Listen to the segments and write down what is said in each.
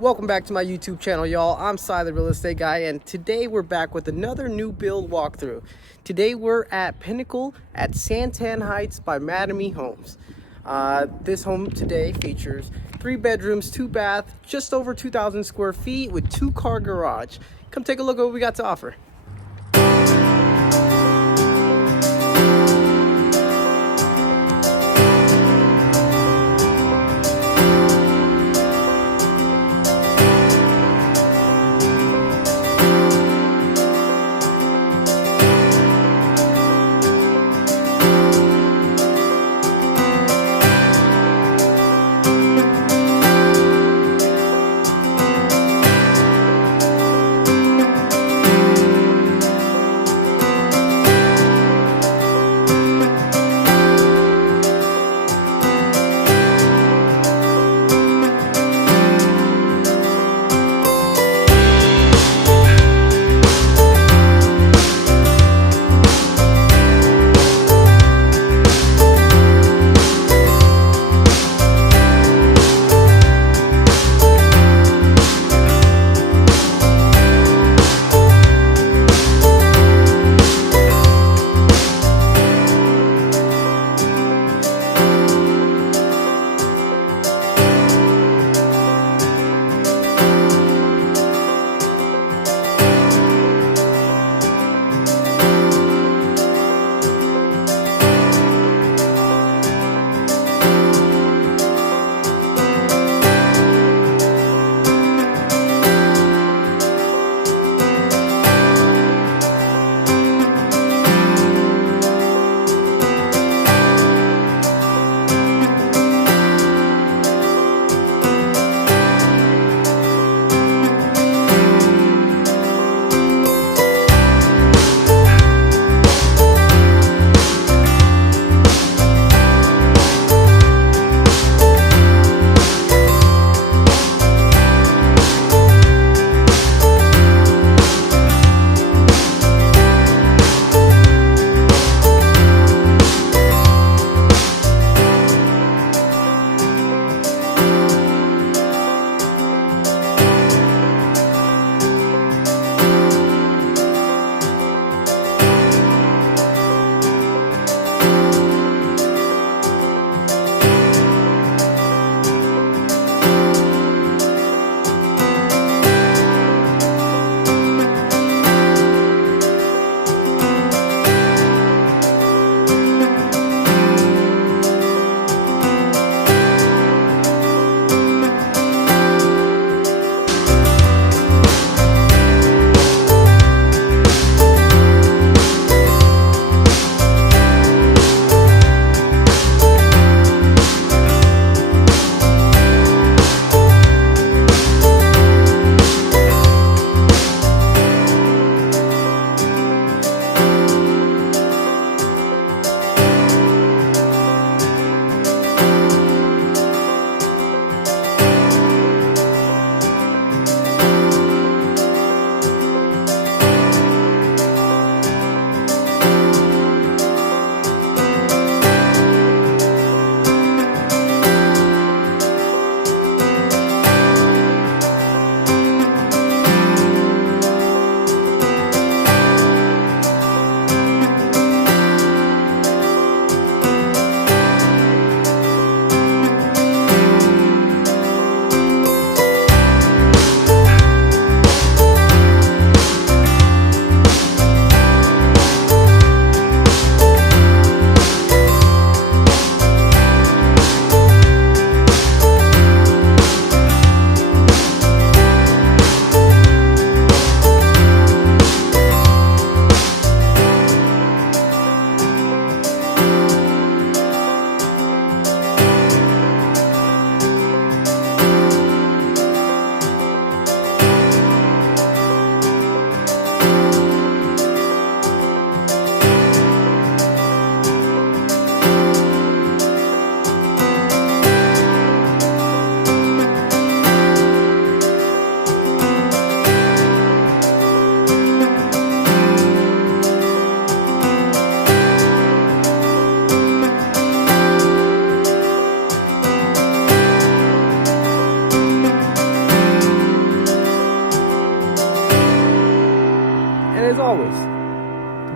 Welcome back to my YouTube channel, y'all. I'm Cy, the real estate guy, and today we're back with another new build walkthrough. Today we're at Pinnacle at Santan Heights by Mattamy Homes. This home today features 3 bedrooms, 2 bath, just over 2,000 square feet with 2-car garage. Come take a look at what we got to offer.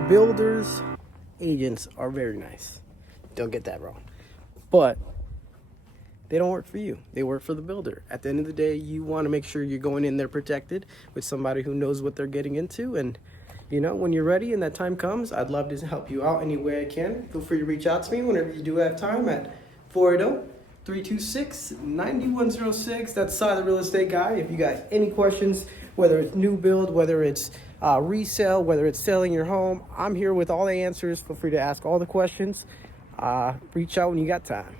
Builders, agents are very nice. Don't get that wrong. But they don't work for you. They work for the builder. At the end of the day, you want to make sure you're going in there protected with somebody who knows what they're getting into. And, you know, when you're ready and that time comes, I'd love to help you out any way I can. Feel free to reach out to me whenever you do have time at 480-326-9106. That's Cy the Real Estate Guy. If you got any questions, whether it's new build, whether it's resale, whether it's selling your home, I'm here with all the answers. Feel free to ask all the questions. Reach out when you got time.